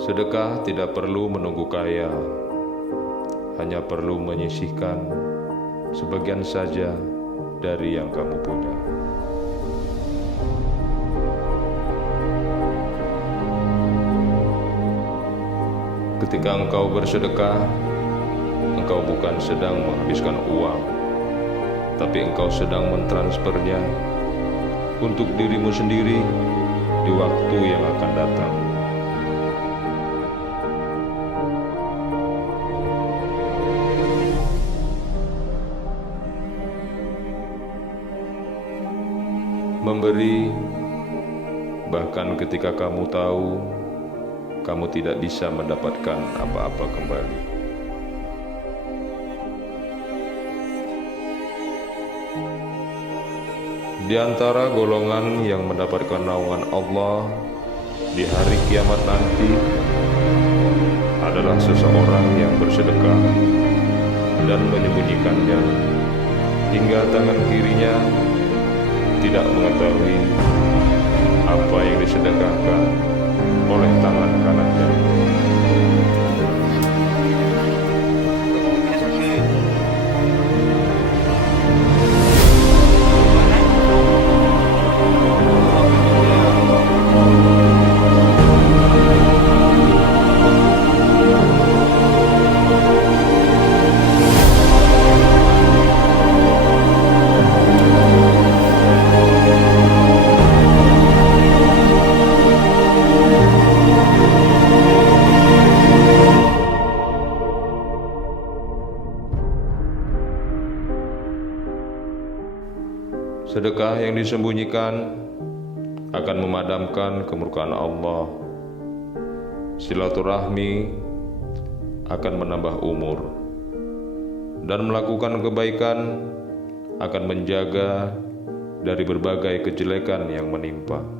Sedekah tidak perlu menunggu kaya, hanya perlu menyisihkan sebagian saja dari yang kamu punya. Ketika engkau bersedekah, engkau bukan sedang menghabiskan uang, tapi engkau sedang mentransfernya untuk dirimu sendiri di waktu yang akan datang. Memberi, bahkan ketika kamu tahu kamu tidak bisa mendapatkan apa-apa kembali. Di antara golongan yang mendapatkan naungan Allah di hari kiamat nanti adalah seseorang yang bersedekah dan menyembunyikannya hingga tangan kirinya tidak mengetahui apa yang disedekahkan oleh tangan kanannya. Sedekah yang disembunyikan akan memadamkan kemurkaan Allah. Silaturahmi akan menambah umur, dan melakukan kebaikan akan menjaga dari berbagai kejelekan yang menimpa.